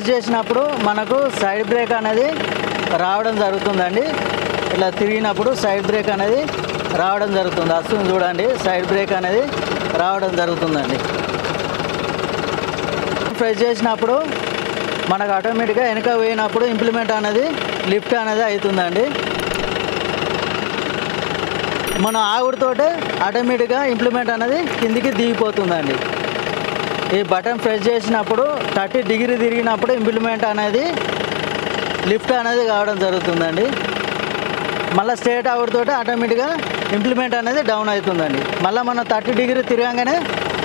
Press చేసినప్పుడు మనకు side break అనేది రావడం జరుగుతుందండి. ఇలా తిరిగినప్పుడు సైడ్ బ్రేక్ అనేది రావడం జరుగుతుంది. వస్తుంది చూడండి, సైడ్ బ్రేక్ అనేది రావడం జరుగుతుందండి. ప్రెస్ చేసినప్పుడు మనకు ఆటోమేటిక్గా వెనక పోయినప్పుడు ఇంప్లిమెంట్ అనేది లిఫ్ట్ అనేది అవుతుందండి. మనం ఆగుడుతోటే ఆటోమేటిక్గా ఇంప్లిమెంట్ అనేది కిందికి దిగిపోతుందండి. ఈ బటన్ ప్రెస్ చేసినప్పుడు 30 డిగ్రీ తిరిగినప్పుడు ఇంప్లిమెంట్ అనేది లిఫ్ట్ అనేది కావడం జరుగుతుందండి. మళ్ళీ స్ట్రేట్ ఆగుడుతోటే ఆటోమేటిక్గా ఇంప్లిమెంట్ అనేది డౌన్ అవుతుందండి. మళ్ళీ మనం 30 డిగ్రీ తిరగగానే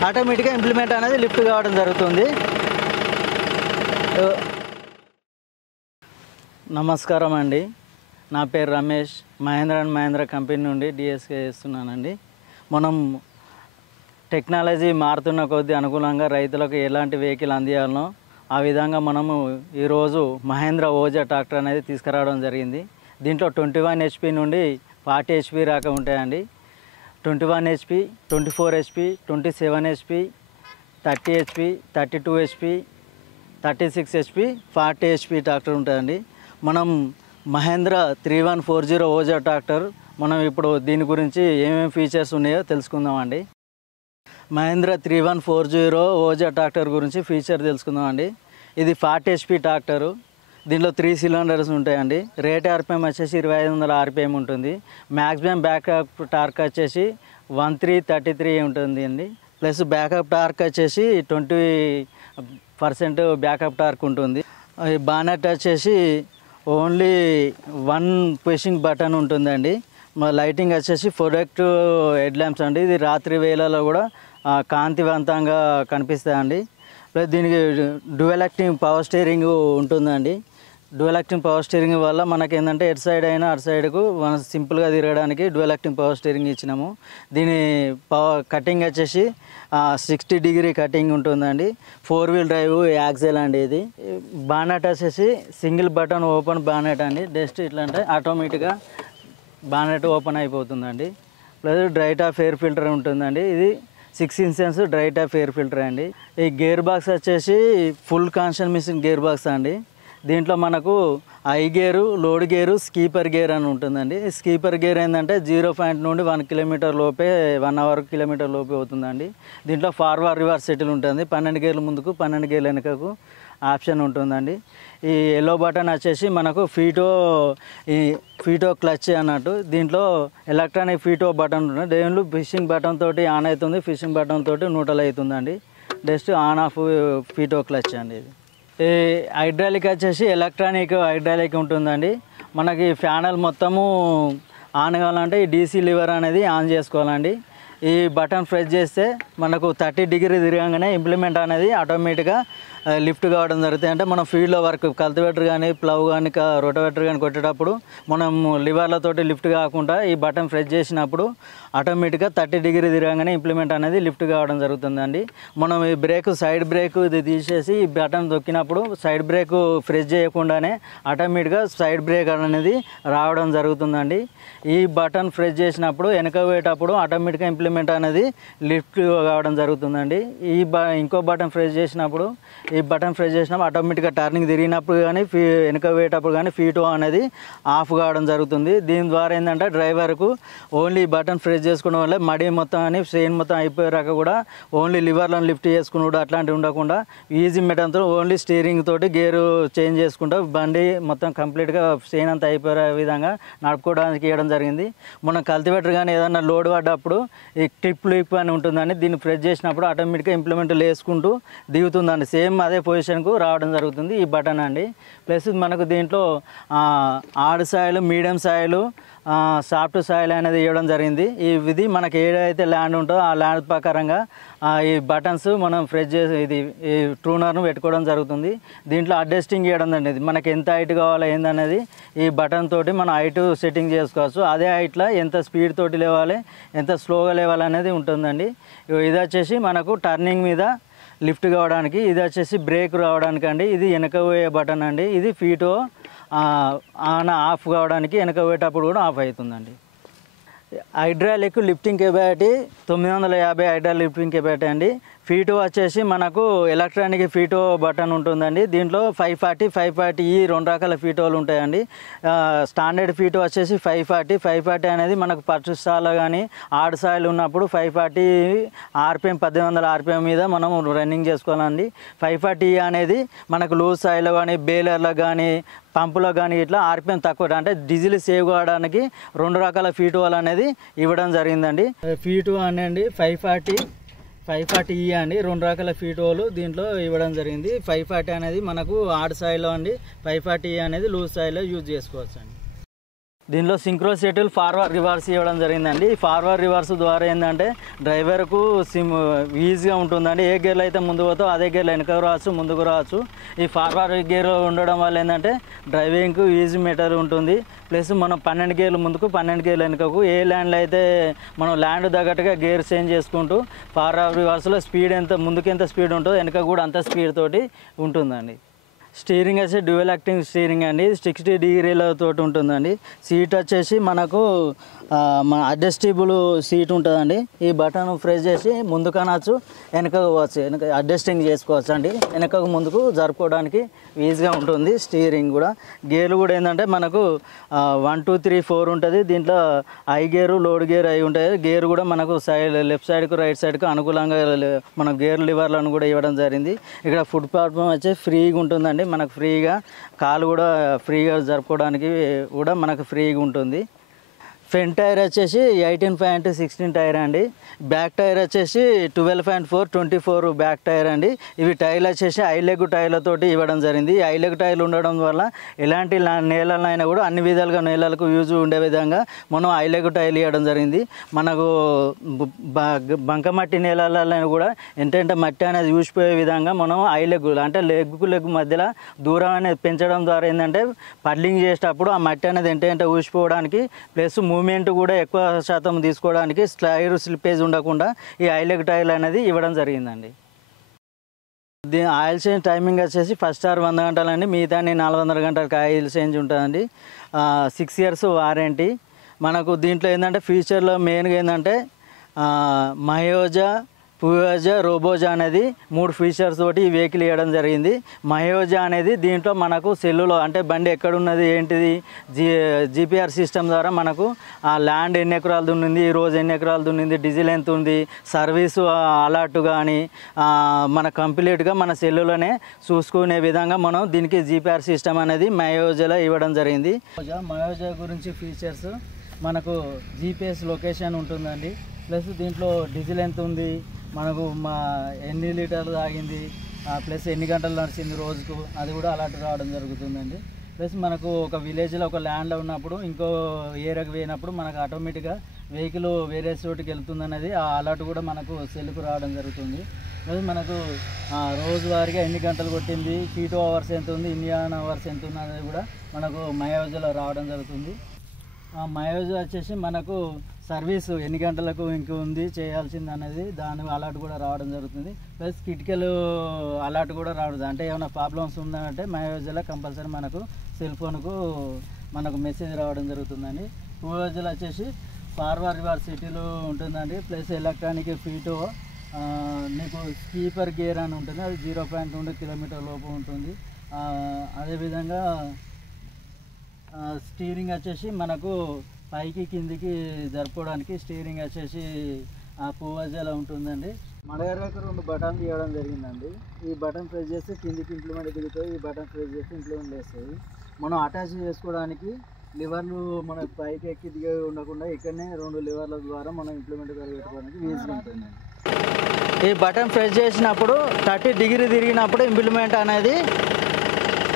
ఆటోమేటిక్గా ఇంప్లిమెంట్ అనేది లిఫ్ట్ కావడం జరుగుతుంది. నమస్కారం అండి, నా పేరు రమేష్. మహేంద్ర అండ్ మహేంద్ర కంపెనీ నుండి డిఎస్కే చేస్తున్నానండి. మనం టెక్నాలజీ మారుతున్న కొద్దీ అనుకూలంగా రైతులకు ఎలాంటి వెహికల్ అందియాలనో ఆ విధంగా మనము ఈరోజు మహేంద్ర ఓజా ట్రాక్టర్ అనేది తీసుకురావడం జరిగింది. దీంట్లో 21 HP నుండి 40 HP దాకా ఉంటాయండి. 21 HP, 24 HP, 27 HP, 30 HP, 32 HP, 36 HP, 40 HP tractor ఉంటుందండి. మనం మహేంద్ర 3140 ఓజా ట్రాక్టర్, మనం ఇప్పుడు దీని గురించి ఏమేమి ఫీచర్స్ ఉన్నాయో తెలుసుకుందామండి. మహేంద్ర 3140 ఓజా ట్రాక్టర్ గురించి ఫీచర్ తెలుసుకుందామండి. ఇది 40 HP ట్రాక్టరు. దీంట్లో 3 సిలిండర్స్ ఉంటాయండి. రేట్ ఆర్పిఎం వచ్చేసి 2500 RPM ఉంటుంది. మ్యాక్సిమం బ్యాకప్ టార్క్ వచ్చేసి 1333 ఉంటుంది అండి. ప్లస్ బ్యాకప్ టార్క్ వచ్చేసి 20% బ్యాకప్ టార్క్ ఉంటుంది. బానెట్ వచ్చేసి ఓన్లీ 1 పుషింగ్ బటన్ ఉంటుందండి. లైటింగ్ వచ్చేసి ప్రొడక్ట్ హెడ్ ల్యాంప్స్ అండి. ఇది రాత్రి వేళలో కూడా కాంతివంతంగా కనిపిస్తాయండి. ప్లస్ దీనికి డ్యూయల్ యాక్టింగ్ పవర్ స్టీరింగ్ ఉంటుందండి. డ్యూయల్ యాక్టింగ్ పవర్ స్టీరింగ్ వల్ల మనకి ఏంటంటే ఎటు సైడ్ అయినా అటు సైడ్కు మనం సింపుల్గా తిరగడానికి డ్యూయల్ యాక్టింగ్ పవర్ స్టీరింగ్ ఇచ్చినాము. దీని కటింగ్ వచ్చేసి 60 డిగ్రీ కటింగ్ ఉంటుందండి. 4 వీల్ డ్రైవ్ యాక్సెల్ అండి. ఇది బానెట్ వచ్చేసి సింగిల్ బటన్ ఓపెన్ బానెట్ అండి. జస్ట్ ఇట్లా అంటే ఆటోమేటిక్గా బానెట్ ఓపెన్ అయిపోతుందండి. Plus dry top air filter ఉంటుందండి. ఇది 6 inches dry top air filter అండి. ఈ గేర్ బాక్స్ వచ్చేసి full constant mesh gear box అండి. దీంట్లో మనకు high gear, load gear, skipper gear అని ఉంటుందండి. స్కీపర్ గేర్ ఏంటంటే 0 పాయింట్ నుండి 1 కిలోమీటర్ లోపే 1 hour కిలోమీటర్ లోపే అవుతుందండి. దీంట్లో ఫార్వర్డ్ రివర్స్ సెటిల్ ఉంటుంది. 12 గేర్లు ముందుకు 12 గేర్లు వెనుకకు ఆప్షన్ ఉంటుందండి. ఈ ఎల్లో బటన్ వచ్చేసి మనకు ఫీటో క్లచ్ అన్నట్టు. దీంట్లో ఎలక్ట్రానిక్ ఫీటో బటన్ ఉంటుంది. దేనిలో ఫిషింగ్ బటన్ తోటి ఆన్ అవుతుంది, ఫిషింగ్ బటన్ తోటి న్యూట్రల్ అవుతుందండి. జస్ట్ ఆన్ ఆఫ్ ఫీటో క్లచ్ అండి. ఇది ఈ హైడ్రాలిక్ వచ్చేసి ఎలక్ట్రానిక్ హైడ్రాలిక్ ఉంటుందండి. మనకి ఫ్యానల్ మొత్తము ఆన్ కావాలంటే ఈ DC లివర్ అనేది ఆన్ చేసుకోవాలండి. ఈ బటన్ ప్రెస్ చేస్తే మనకు 30 డిగ్రీ తిరగగానే ఇంప్లిమెంట్ అనేది ఆటోమేటిక్గా లిఫ్ట్ కావడం జరుగుతుంది. అంటే మనం ఫీల్డ్లో వర్క్ కల్టివేటర్ కానీ ప్లవ్ కానీ రోటోవేటర్ కానీ కొట్టేటప్పుడు మనం లివర్లతోటి లిఫ్ట్ కాకుండా ఈ బటన్ ప్రెస్ చేసినప్పుడు ఆటోమేటిక్గా 30 డిగ్రీ తిరగగానే ఇంప్లిమెంట్ అనేది లిఫ్ట్ కావడం జరుగుతుందండి. మనం ఈ బ్రేక్ సైడ్ బ్రేక్ ఇది తీసేసి ఈ బటన్ తొక్కినప్పుడు సైడ్ బ్రేక్ ప్రెస్ చేయకుండానే ఆటోమేటిక్గా సైడ్ బ్రేక్ అనేది రావడం జరుగుతుందండి. ఈ బటన్ ప్రెస్ చేసినప్పుడు వెనక పోయేటప్పుడు ఆటోమేటిక్గా ఇంప్లిమెంట్ అనేది లిఫ్ట్ కావడం జరుగుతుందండి. ఇంకో బటన్ ప్రెస్ చేసినప్పుడు ఈ బటన్ ప్రెస్ చేసినప్పుడు ఆటోమేటిక్గా టర్నింగ్ తిరిగినప్పుడు కానీ వెనక పోయేటప్పుడు కానీ ఫీటో అనేది ఆఫ్ కావడం జరుగుతుంది. దీని ద్వారా ఏంటంటే డ్రైవర్కు ఓన్లీ బటన్ ప్రెస్ చేసుకోవడం వల్ల మడి మొత్తం అని చైన్ మొత్తం అయిపోయాక కూడా ఓన్లీ లివర్లను లిఫ్ట్ చేసుకున్నాడు అట్లాంటివి ఉండకుండా ఈజీ మెటన్తో ఓన్లీ స్టీరింగ్ తోటి గేరు చేంజ్ చేసుకుంటూ బండి మొత్తం కంప్లీట్గా చైన్ అంతా అయిపోయే విధంగా నడుపుకోవడానికి ఇవ్వడం జరిగింది. మనం కల్టివేటర్ కానీ ఏదైనా లోడ్ పడ్డప్పుడు ఈ క్లిప్ లిప్ అని ఉంటుందండి. దీన్ని ప్రెస్ చేసినప్పుడు ఆటోమేటిక్గా ఇంప్లిమెంట్లు వేసుకుంటూ దిగుతుందండి. సేమ్ అదే పొజిషన్కు రావడం జరుగుతుంది ఈ బటన్ అండి. ప్లస్ మనకు దీంట్లో hard soil, medium soil, soft soil అనేది ఇవ్వడం జరిగింది. ఇది మనకి ఏదైతే ల్యాండ్ ఉంటుందో ఆ ల్యాండ్ ప్రకారంగా ఈ బటన్స్ మనం ప్రెస్ చేసి ఈ ట్రూనర్ను పెట్టుకోవడం జరుగుతుంది. దీంట్లో అడ్జస్టింగ్ చేయడం అనేది మనకి ఎంత హైట్ కావాలో ఏందనేది ఈ బటన్ తోటి మనం హైట్ సెట్టింగ్ చేసుకోవచ్చు. అదే హైట్లో ఎంత స్పీడ్ తోటి లేవాలి, ఎంత స్లోగా లేవాలి అనేది ఉంటుందండి. ఇది వచ్చేసి మనకు టర్నింగ్ మీద లిఫ్ట్ కావడానికి, ఇది వచ్చేసి బ్రేక్ రావడానికి అండి. ఇది వెనక పోయే బటన్ అండి. ఇది ఫీటో ఆన్ ఆఫ్ కావడానికి వెనక పోయేటప్పుడు కూడా ఆఫ్ అవుతుందండి. Hydraulic lifting capacity 950 hydraulic lifting capacity అండి. ఫీటో వచ్చేసి మనకు ఎలక్ట్రానిక్ ఫీటో బటన్ ఉంటుందండి. దీంట్లో 540, 540E 2 రకాల ఫీటోలు ఉంటాయండి. స్టాండర్డ్ ఫీటో వచ్చేసి 540 అనేది మనకు పచ్చు సాల కానీ ఆడు సాయిల్ ఉన్నప్పుడు 540 ఆర్పిఎం 1800 ఆర్పిఎం మీద మనం రన్నింగ్ చేసుకోవాలండి. 540E అనేది మనకు లూజ్ సాయిల్ కానీ బేలర్లకు కానీ పంపులో కానీ ఇట్లా ఆర్పిఎం తక్కువ అంటే డీజిల్ సేవ్ కావడానికి 2 రకాల ఫీటోలు అనేది ఇవ్వడం జరిగిందండి. ఫీటో అనేది 540E అండి. 2 రకాల ఫీటోలు దీంట్లో ఇవ్వడం జరిగింది. 540 అనేది మనకు ఆడ్ సాయిల్లో అండి, 540E అనేది లూజ్ సాయిల్లో యూజ్ చేసుకోవచ్చు అండి. దీనిలో సింక్రో సెటిల్ ఫార్వర్డ్ రివర్స్ ఇవ్వడం జరిగిందండి. ఫార్వర్డ్ రివర్స్ ద్వారా ఏంటంటే డ్రైవర్కు ఈజీగా ఉంటుందండి. ఏ గేర్లో అయితే ముందు పోతో అదే గేర్లో వెనకకు రావచ్చు, ముందుకు రావచ్చు. ఈ ఫార్వర్డ్ గేర్ ఉండడం వల్ల ఏంటంటే డ్రైవింగ్కు ఈజీ మెటర్ ఉంటుంది. ప్లస్ మనం 12 గేర్లు ముందుకు 12 గేర్లు వెనుకకు ఏ ల్యాండ్లో అయితే మనం ల్యాండ్ తగ్గట్టుగా గేర్ చేంజ్ చేసుకుంటూ ఫార్వర్డ్ రివర్స్లో స్పీడ్ ఎంత ముందుకు ఎంత స్పీడ్ ఉంటుందో వెనక కూడా అంత స్పీడ్ తోటి ఉంటుందండి. స్టీరింగ్ వచ్చి డ్యూయల్ యాక్టింగ్ స్టీరింగ్ అండి. 60 డిగ్రీలతో ఉంటుందండి. సీట్ వచ్చేసి మనకు మన అడ్జస్టబుల్ సీట్ ఉంటుందండి. ఈ బటన్ ప్రెస్ చేసి ముందుకు అనవచ్చు, వెనకకు పోవచ్చు, వెనక అడ్జస్టింగ్ చేసుకోవచ్చు అండి. వెనకకు ముందుకు జరుపుకోవడానికి ఈజీగా ఉంటుంది. స్టీరింగ్ కూడా గేర్లు కూడా ఏంటంటే మనకు 1, 2, 3, 4 ఉంటుంది. దీంట్లో హై గేరు లోడ్ గేర్ అయి ఉంటాయి. గేర్ కూడా మనకు సైడ్ లెఫ్ట్ సైడ్కు రైట్ సైడ్కు అనుకూలంగా మన గేర్ లివర్లను కూడా ఇవ్వడం జరిగింది. ఇక్కడ ఫుడ్ ప్లాట్ఫామ్ వచ్చి ఫ్రీగా ఉంటుందండి. మనకు ఫ్రీగా కాలు కూడా ఫ్రీగా జరుపుకోవడానికి కూడా మనకు ఫ్రీగా ఉంటుంది. ఫ్రంట్ టైర్ వచ్చేసి 18.16 టైర్ అండి. బ్యాక్ టైర్ వచ్చేసి 12.4 24 బ్యాక్ టైర్ అండి. ఇవి టైర్లు వచ్చేసి ఐలెగ్ టైర్లతోటి ఇవ్వడం జరిగింది. ఈ ఐలెగ్ టైర్లు ఉండడం వల్ల ఎలాంటి నేలలైనా కూడా అన్ని విధాలుగా నేలలకు యూజ్ ఉండే విధంగా మనం ఐలెగ్ టైర్లు ఇవ్వడం జరిగింది. మనకు బంకమట్టి నేలలైనా కూడా ఎంతెంత మట్టి అనేది యూసిపోయే విధంగా మనం ఐలెగ్ అంటే లెగ్ మధ్యలో దూరం అనేది పెంచడం ద్వారా ఏంటంటే పడ్లింగ్ చేసేటప్పుడు ఆ మట్టి అనేది ఎంతెంత ఊసిపోవడానికి ప్లస్ మూమెంట్ కూడా ఎక్కువ శాతం తీసుకోవడానికి స్లిప్పేజ్ ఉండకుండా ఈ ఐలెగ్ టైర్లు అనేది ఇవ్వడం జరిగిందండి. దీని ఆయిల్ చేంజ్ టైమింగ్ వచ్చేసి ఫస్ట్ అవర్ 100 గంటలండి. మిగతా 400 గంటలకు ఆయిల్ చేంజ్ ఉంటుందండి. 6 ఇయర్స్ వారంటీ. మనకు దీంట్లో ఏంటంటే ఫ్యూచర్లో మెయిన్గా ఏంటంటే మయోజా, పుయోజా, రోబోజా అనేది 3 ఫీచర్స్ తోటి ఈ వెహికల్ ఇవ్వడం జరిగింది. మయోజా అనేది దీంట్లో మనకు సెల్లులో అంటే బండి ఎక్కడున్నది ఏంటిది జీపీఆర్ సిస్టమ్ ద్వారా మనకు ఆ ల్యాండ్ ఎన్ని ఎకరాలు దున్నింది, ఈరోజు ఎన్ని ఎకరాలు దున్నింది, డీజిల్ ఎంత ఉంది, సర్వీసు అలర్ట్ కానీ మన కంప్లీట్గా మన సెల్లులోనే చూసుకునే విధంగా మనం దీనికి జీపీఆర్ సిస్టమ్ అనేది మయోజాలో ఇవ్వడం జరిగింది. మయోజా గురించి ఫీచర్స్ మనకు జీపీఎస్ లొకేషన్ ఉంటుందండి. ప్లస్ దీంట్లో డీజిల్ ఎంత ఉంది, మనకు ఎన్ని లీటర్లు తాగింది, ప్లస్ ఎన్ని గంటలు నడిచింది రోజుకు, అది కూడా అలర్ట్ రావడం జరుగుతుందండి. ప్లస్ మనకు ఒక విలేజ్లో ఒక ల్యాండ్లో ఉన్నప్పుడు ఇంకో ఏరియాకి పోయినప్పుడు మనకు ఆటోమేటిక్గా వెహికల్ వేరే చోటుకి వెళ్తుంది అనేది ఆ అలర్ట్ కూడా మనకు సెల్కు రావడం జరుగుతుంది. ప్లస్ మనకు రోజువారీగా ఎన్ని గంటలు కొట్టింది, ఫీటో అవర్స్ ఎంత ఉంది, ఇండియన్ అవర్స్ ఎంత ఉంది అనేది కూడా మనకు మయోజాలో రావడం జరుగుతుంది. మయోజా వచ్చేసి మనకు సర్వీసు ఎన్ని గంటలకు ఇంక ఉంది చేయాల్సింది అనేది దాని అలర్ట్ కూడా రావడం జరుగుతుంది. ప్లస్ కిటికీలు అలర్ట్ కూడా రావడం అంటే ఏమైనా ప్రాబ్లమ్స్ ఉందంటే మయోజాలో కంపల్సరీ మనకు సెల్ ఫోన్కు మనకు మెసేజ్ రావడం జరుగుతుందండి. మయోజాలో వచ్చేసి ఫార్వర్డ్ రివర్స్ సిటీలో ఉంటుందండి. ప్లస్ ఎలక్ట్రానిక్ ఫీటో నీకు స్కీపర్ గేర్ అని ఉంటుంది, అది 0.2 కిలోమీటర్ లోపు ఉంటుంది. అదేవిధంగా స్టీరింగ్ వచ్చేసి మనకు పైకి కిందికి జరుపుకోవడానికి స్టీరింగ్ వచ్చేసి పువ్వాజాలో ఉంటుందండి. మడగరకు 2 బటన్లు ఇవ్వడం జరిగిందండి. ఈ బటన్ ప్రెస్ చేస్తే కిందికి ఇంప్లిమెంట్ దిగుతాయి, ఈ బటన్ ప్రెస్ చేస్తే ఇంప్లిమెంట్ వేస్తాయి. మనం అటాచ్ చేసుకోవడానికి లివర్లు మన పైకి ఎక్కి దిగి ఉండకుండా ఇక్కడనే 2 లివర్ల ద్వారా మనం ఇంప్లిమెంట్ పెట్టుకోవడానికి ఈజీగా ఉంటుందండి. ఈ బటన్ ప్రెస్ చేసినప్పుడు 30 డిగ్రీ తిరిగినప్పుడు ఇంప్లిమెంట్ అనేది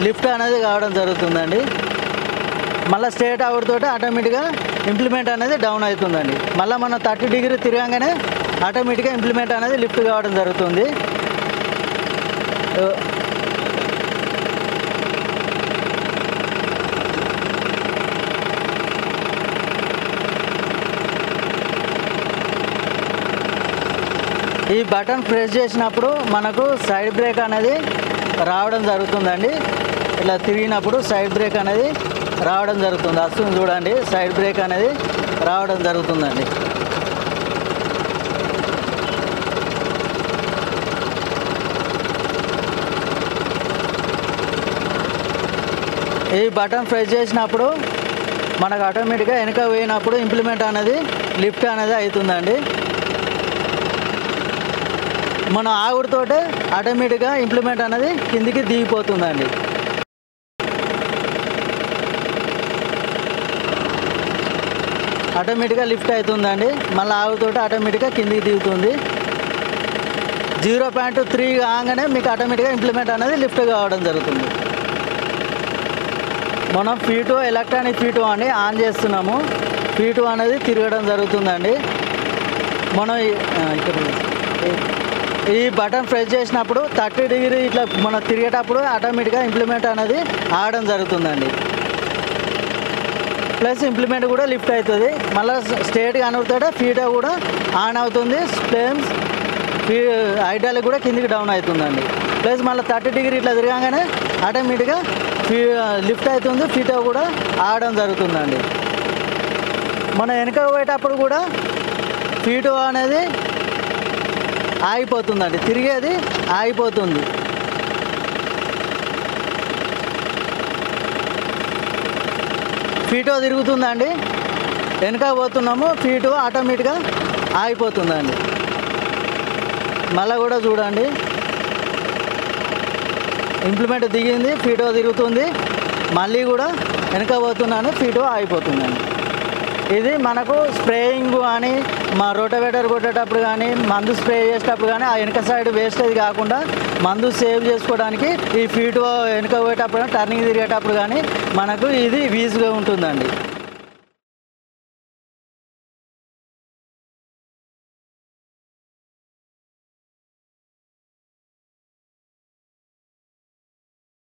లిఫ్ట్ అనేది కావడం జరుగుతుందండి. మళ్ళీ స్ట్రేట్ అవర్ తోటి ఆటోమేటిక్గా ఇంప్లిమెంట్ అనేది డౌన్ అవుతుందండి. మళ్ళీ మనం 30 డిగ్రీ తిరగగానే ఆటోమేటిక్గా ఇంప్లిమెంట్ అనేది లిఫ్ట్ కావడం జరుగుతుంది. ఈ బటన్ ప్రెస్ చేసినప్పుడు మనకు సైడ్ బ్రేక్ అనేది రావడం జరుగుతుందండి. ఇలా తిరిగినప్పుడు సైడ్ బ్రేక్ అనేది రావడం జరుగుతుంది. వస్తుంది చూడండి, సైడ్ బ్రేక్ అనేది రావడం జరుగుతుందండి. ఈ బటన్ ప్రెస్ చేసినప్పుడు మనకు ఆటోమేటిక్గా వెనక పోయినప్పుడు ఇంప్లిమెంట్ అనేది లిఫ్ట్ అనేది అవుతుందండి. మనం ఆగుడుతోటే ఆటోమేటిక్గా ఇంప్లిమెంట్ అనేది కిందికి దిగిపోతుందండి. ఆటోమేటిక్గా లిఫ్ట్ అవుతుందండి. మళ్ళీ ఆగుతోటి ఆటోమేటిక్గా కిందికి దిగుతుంది. 0.3 కాగానే మీకు ఆటోమేటిక్గా ఇంప్లిమెంట్ అనేది లిఫ్ట్ కావడం జరుగుతుంది. మనం ఫీటో ఎలక్ట్రానిక్ ఫీటో అని ఆన్ చేస్తున్నాము. ఫీటో అనేది తిరగడం జరుగుతుందండి. మనం ఇక్కడ ఈ బటన్ ప్రెస్ చేసినప్పుడు 30 డిగ్రీ ఇట్లా మనం తిరిగేటప్పుడు ఆటోమేటిక్గా ఇంప్లిమెంట్ అనేది ఆడడం జరుగుతుందండి. ప్లస్ ఇంప్లిమెంట్ కూడా లిఫ్ట్ అవుతుంది. మళ్ళీ స్ట్రేట్గా అనుకుంటే ఫీటో కూడా ఆన్ అవుతుంది. ఫ్లేమ్స్ హైడ్రాలిక్ కూడా కిందికి డౌన్ అవుతుందండి. ప్లస్ మళ్ళీ 30 డిగ్రీ ఇట్లా తిరగగానే ఆటోమేటిక్గా లిఫ్ట్ అవుతుంది. ఫీటో కూడా ఆడడం జరుగుతుందండి. మనం వెనక పోయేటప్పుడు కూడా ఫీటో అనేది ఆగిపోతుందండి. తిరిగేది ఆగిపోతుంది. ఫీటో తిరుగుతుందండి. వెనక పోతున్నాము, ఫీటో ఆటోమేటిక్గా ఆగిపోతుందండి. మళ్ళీ కూడా చూడండి, ఇంప్లిమెంట్ దిగింది, ఫీటో తిరుగుతుంది. మళ్ళీ కూడా వెనక పోతున్నాను, ఫీటో ఆగిపోతుందండి. ఇది మనకు స్ప్రేయింగ్ కానీ మా రోటోవేటర్ కొట్టేటప్పుడు కానీ మందు స్ప్రే చేసేటప్పుడు కానీ ఆ వెనక సైడ్ వేస్టేజ్ కాకుండా మందు సేవ్ చేసుకోవడానికి ఈ ఫీటో వెనక పోయేటప్పుడు టర్నింగ్ తిరిగేటప్పుడు కానీ మనకు ఇది ఈజీగా ఉంటుందండి.